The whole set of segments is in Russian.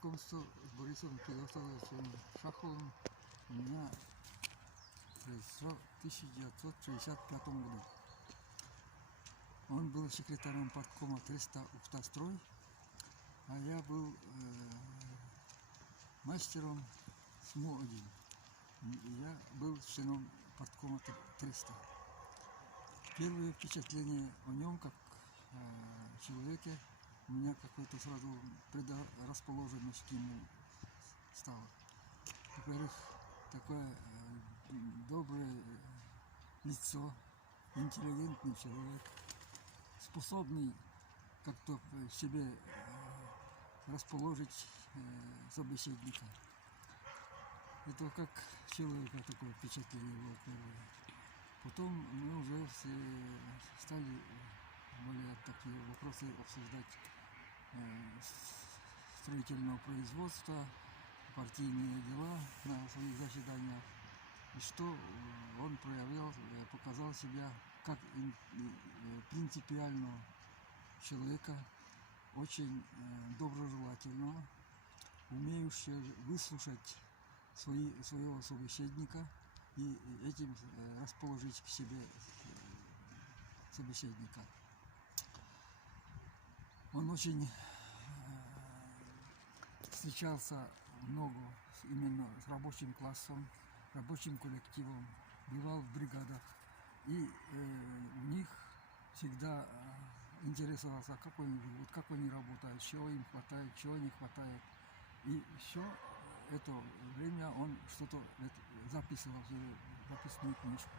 Знакомство с Борисом Федотовичем Шаховым у меня произошло в 1965 году. Он был секретарем парткома Треста Ухтастрой, а я был мастером СМУ-1. Я был членом парткома Треста. Первое впечатление о нем, как человеке, у меня какой-то сразу предрасположенность к нему стала. Во-первых, такое доброе лицо, интеллигентный человек, способный как-то в себе расположить собеседника. Это как человека такое впечатление было первое. Потом мы уже все стали более такие вопросы обсуждать строительного производства, партийные дела на своих заседаниях. И что он проявил, показал себя как принципиального человека, очень доброжелательного, умеющего выслушать своего собеседника и этим расположить к себе собеседника. Он очень встречался много именно с рабочим классом, рабочим коллективом, бывал в бригадах, и у них всегда интересовался, как они живут, как они работают, чего им хватает, чего не хватает. И все это время он что-то записывал в записную книжку.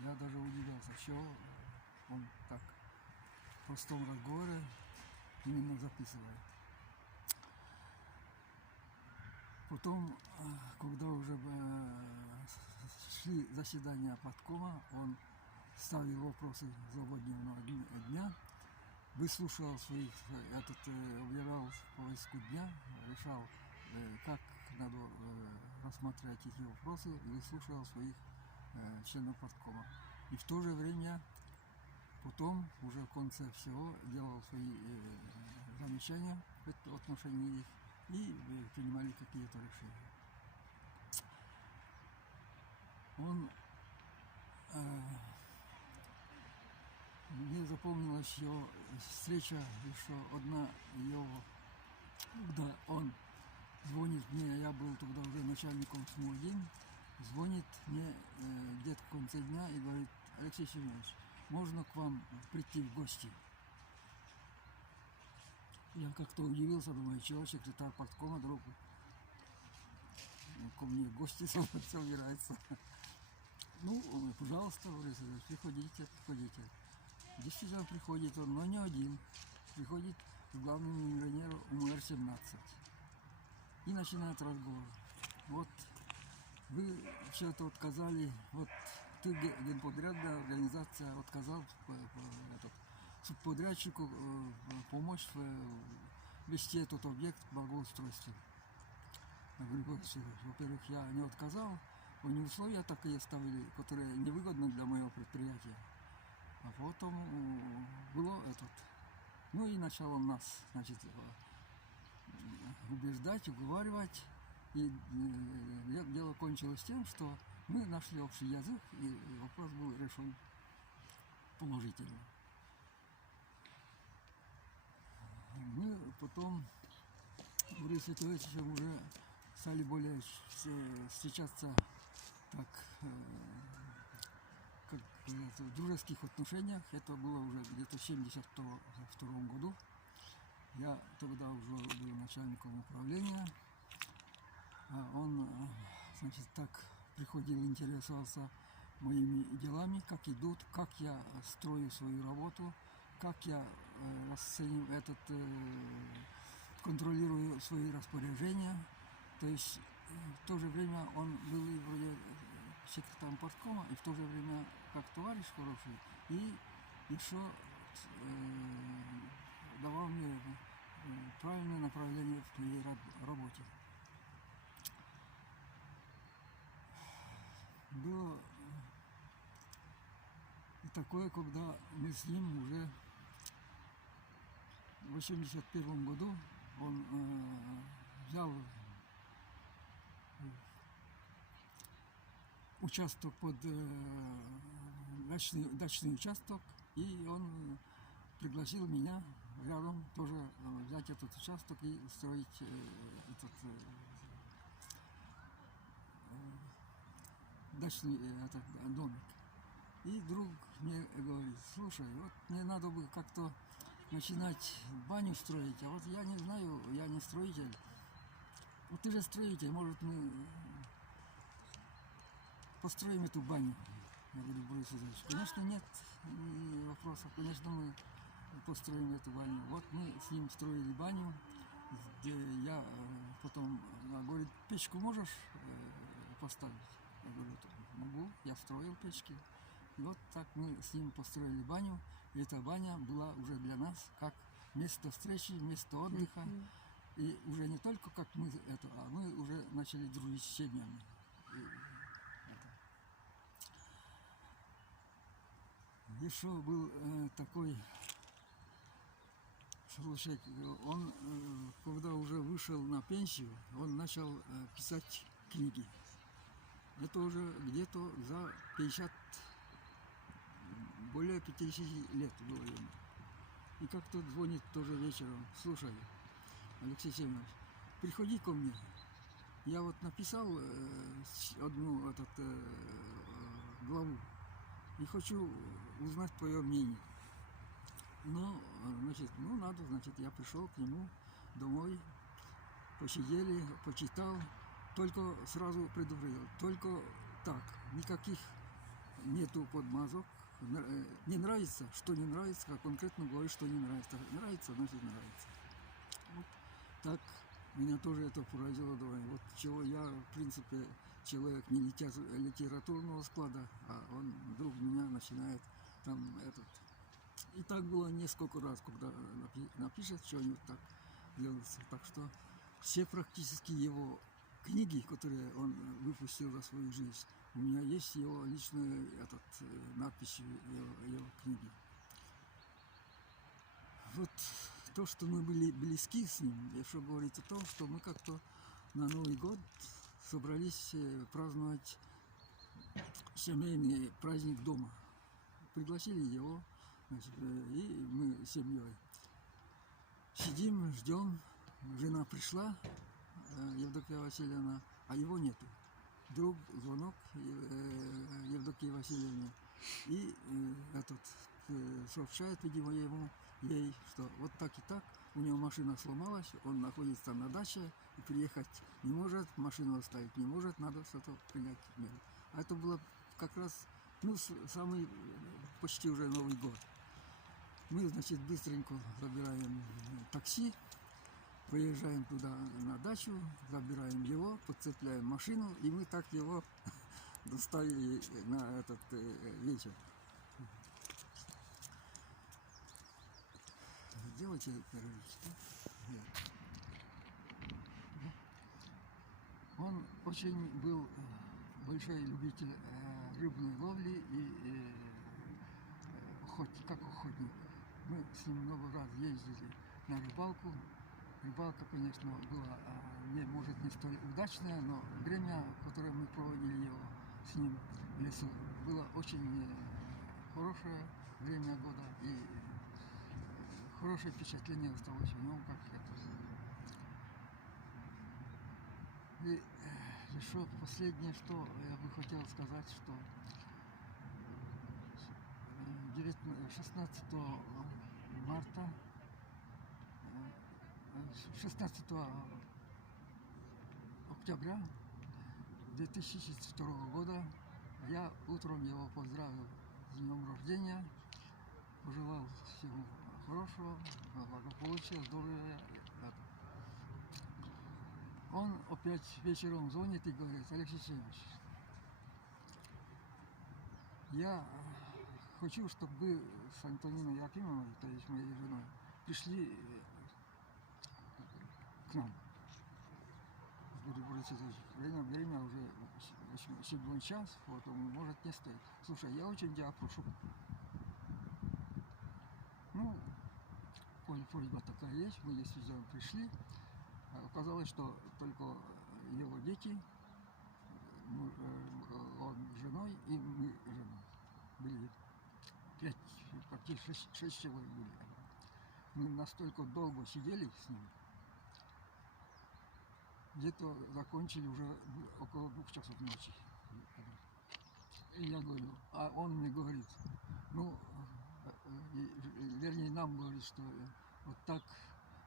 Я даже удивился, что он так в простом разговоре именно записывает. Потом, когда уже шли заседания парткома, он ставил вопросы заводного дня, выслушал своих, объявлял повестку дня, решал, как надо рассмотреть эти вопросы, и выслушал своих членов парткома. И в то же время потом, уже в конце всего, делал свои замечания в отношении их и принимали какие-то решения. Он мне запомнилась его встреча, еще одна его, когда он звонит мне, я был тогда уже начальником СМУ-1, звонит мне где-то в конце дня и говорит: Алексей Семенович, можно к вам прийти в гости? Я как-то удивился, думаю, чего секретарь парткома вдруг ко мне в гости собирается. Ну, пожалуйста, приходите. Действительно приходит он, но не один. Приходит к главному инженеру УМР-17 и начинает разговор. Вот вы все-то отказали, вот ты, генподрядная организация, отказал субподрядчику помочь вести этот объект в благоустройстве. Я говорю: во-первых, я не отказал, они условия такие ставили, которые невыгодны для моего предприятия. А потом было ну и начал он нас, значит, убеждать, уговаривать. И дело кончилось тем, что мы нашли общий язык, и вопрос был решен положительно. Мы потом с Борисом Федотовичем уже стали более встречаться так, как в дружеских отношениях. Это было уже где-то в 1972 году. Я тогда уже был начальником управления. Он, значит, так приходил, интересовался моими делами, как идут, как я строю свою работу, как я контролирую свои распоряжения. То есть в то же время он был и вроде секретарем парткома, и в то же время как товарищ хороший, и еще давал мне правильное направление в моей работе. Было и такое, когда мы с ним уже в 1981 году он взял участок под дачный участок, и он пригласил меня рядом тоже взять этот участок и строить этот дачный этот домик. И друг мне говорит: слушай, вот мне надо бы как-то начинать баню строить, а вот я не знаю, я не строитель. Вот ты же строитель, может мы построим эту баню? Я говорю: Борис Ильич, конечно, нет вопросов, конечно, мы построим эту баню. Вот мы с ним строили баню, где я потом, она говорит: печку можешь поставить? Я говорю: могу, я строил печки. И вот так мы с ним построили баню, и эта баня была уже для нас как место встречи, место отдыха. И уже не только как мы это, а мы уже начали дружить с семьями. Еще был такой случай, он, когда уже вышел на пенсию, он начал писать книги. Это уже где-то за 50, более 50 лет было ему. И как-то звонит тоже вечером: слушай, Алексей Семенович, приходи ко мне. Я вот написал одну главу и хочу узнать твое мнение. Ну, значит, ну надо, значит, я пришел к нему домой, посидели, почитал, только сразу предупредил, только так, никаких нету подмазок. Не нравится, что не нравится, как конкретно говорю, что не нравится. Нравится, значит нравится. Вот так меня тоже это поразило. Вот чего я, в принципе, человек не литературного склада, а он вдруг меня начинает там этот. И так было несколько раз, когда напишет что-нибудь, так делается. Так что все практически его книги, которые он выпустил за свою жизнь, у меня есть его личные надписи его книги. Вот то, что мы были близки с ним, еще говорит о том, что мы как-то на Новый год собрались праздновать семейный праздник дома. Пригласили его, значит, и мы с семьей сидим, ждем. Жена пришла, Евдокия Васильевна, а его нету. Вдруг звонок Евдокии Васильевне, и сообщает, видимо, ей, что вот так и так, у него машина сломалась, он находится на даче, и приехать не может, машину оставить не может, надо что-то принять меры. А это было как раз, ну, самый почти уже Новый год. Мы, значит, быстренько забираем такси, приезжаем туда на дачу, забираем его, подцепляем машину, и мы так его доставили на этот вечер. Делайте перерывчик. Он очень был большой любитель рыбной ловли и как охотник. Мы с ним много раз ездили на рыбалку. Рыбалка, конечно, была, может, не столь удачная, но время, которое мы проводили его с ним в лесу, было очень хорошее время года, и хорошее впечатление осталось в нем, как это. И еще последнее, что я бы хотел сказать, что 16 марта, 16 октября 2002 года я утром его поздравил с днем рождения, пожелал всего хорошего, благополучия, здоровья. Он опять вечером звонит и говорит: Алексей Семенович, я хочу, чтобы вы с Антониной Якимовной, то есть моей женой, пришли к нам. Время уже 7 час, вот он может не стоит. Слушай, я очень тебя прошу. Ну, просьба такая есть, мы действительно пришли. Оказалось, что только его дети, он с женой и мы с женой. Были 5, почти 6 человек были. Мы настолько долго сидели с ним, где-то закончили уже около 2 часов ночи. И я говорю, а он мне говорит, ну, вернее, нам говорит, что вот так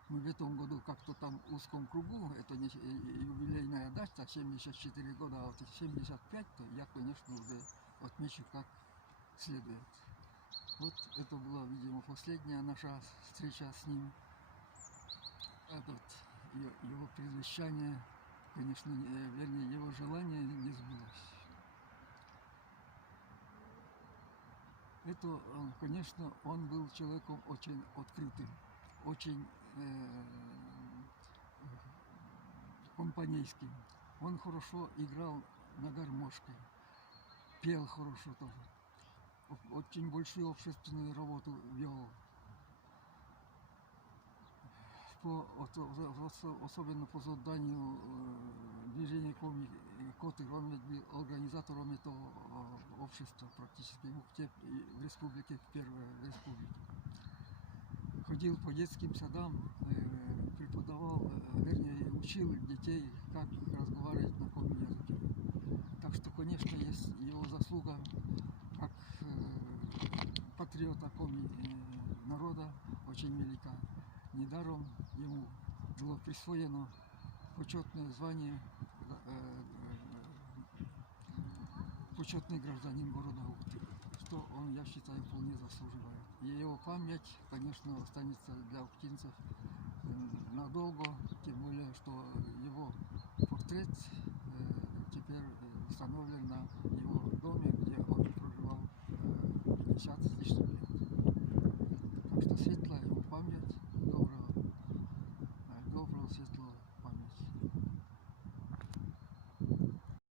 мы в этом году как-то там в узком кругу, это не юбилейная дата, 74 года, а вот 75, то я, конечно, уже отмечу как следует. Вот это была, видимо, последняя наша встреча с ним. Его предвещание, конечно, вернее, его желание не сбылось. Это, конечно, он был человеком очень открытым, очень компанейским. Он хорошо играл на гармошке, пел хорошо тоже. Очень большую общественную работу вел. Особенно по заданию движения Котыр, он ведь был организатором этого общества практически в республике, в первой республике. Ходил по детским садам, преподавал, вернее, учил детей, как разговаривать на коми языке. Так что, конечно, есть его заслуга как патриота коми народа очень велика. Недаром ему было присвоено почетное звание почетный гражданин города Ухты, что он, я считаю, вполне заслуживает. И его память, конечно, останется для ухтинцев надолго, тем более, что его портрет теперь установлен на